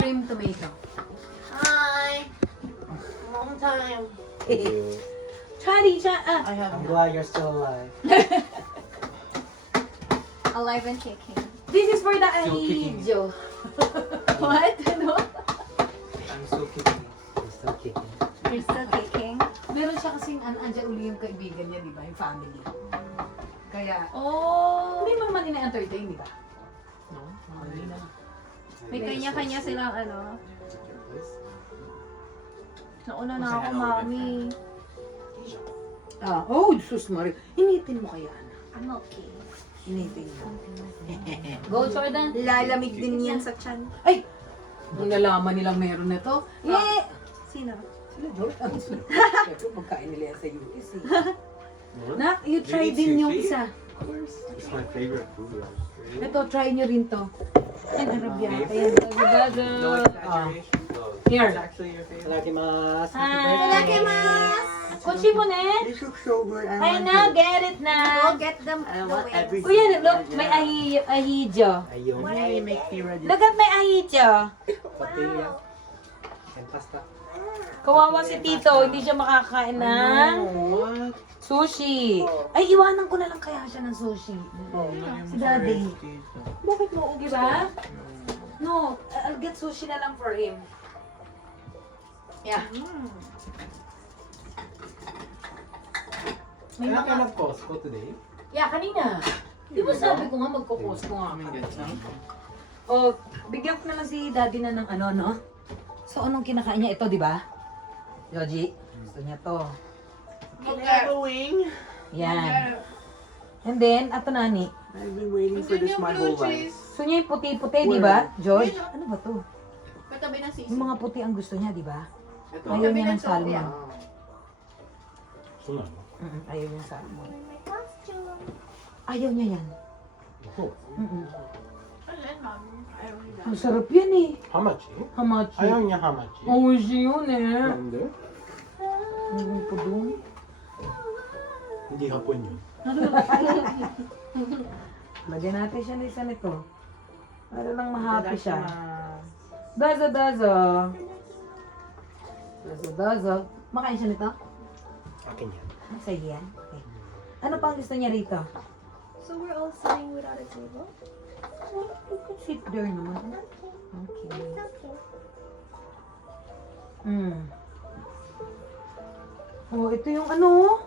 cream tomato. Hi. Long time. Charlie, I have I'm glad you're still alive. Alive and kicking. this is for the Still kicking. ahijo. What? Ano? I'm still kicking. He's still kicking. You're still kicking? Meron siya kasing andyan uli yung kaibigan niya, di ba? Yung family. Kaya, Oh! hindi mo naman ina-entertain, di ba? No? Hindi na. May kanya-kanya silang ano. Nauna na ako, mami. Oh, Jesus Maria. Initin mo kaya, anak. I'm okay. Initin mo. Go, Jordan. Lalamig din yan sa chan. Ay! Nung nalaman nilang meron na to. Yeah! Sino? Sila, Jordan. Siyempre, pagkain nila yan sa US eh. Nak, you try din yung isa. It's my favorite food. Ito, try nyo rin to. Yan, Arabia. Ayan, No exaggeration. Here. It's actually your favorite. Lagi mas. Hi! Kutsi mo ne? This looks so good. I now get it Go na. get them I the want wings. everything. O yan, look, may ahijo. Ayun. Yay, make me ready. Look at may ahijo. Tortilla. And pasta. Kawawa si Tito, hindi siya makakain ng What? sushi. Ay, iwanan ko na lang kaya siya ng sushi. Si Daddy. Bakit mo, diba? No, I'll get sushi na lang for him. Yeah. May Kaya ka mga... nag-Costco today? Yeah, kanina. Di ba sabi ko nga magko-Costco nga kami. O, bigyan ko na lang si Daddy na ng ano, no? So, anong kinakain niya? Ito, di ba? Yoji, gusto niya to. Can I have a wing? Yan. And then, ato nani. I've been waiting for this my whole life. Gusto niya yung puti-puti, di ba? George? Ano ba to? Katabi ng sisi. Yung mga puti ang gusto niya, di ba? Ito. Ayaw niya ng salmon. Ayaw niya ng salmon. Ayaw niya yan. Ang sarap yan eh. Hamachi? Hamachi. Ayaw niya hamachi. Oishi yun eh. Hindi? Ang po doon. Hindi hapon yun. Lagyan natin siya ng isa nito. Para lang ma-happy siya. Daza, daza. Daza, daza. Makain siya nito? Akin yan. Sa'yo yan? Okay. Ano pang gusto niya rito? So we're all sitting without a table? You can sit there naman. Okay. Oh, ito yung ano.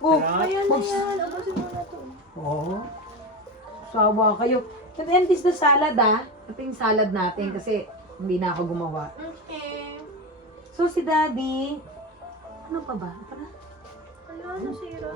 Oh, Ayan na yan. Abusin mo na to. Oh. Sawa kayo. And then this the salad ah. Ito yung salad natin kasi hindi na ako gumawa. Okay. So si Daddy, ano pa ba? Ito na. Ano, nasira?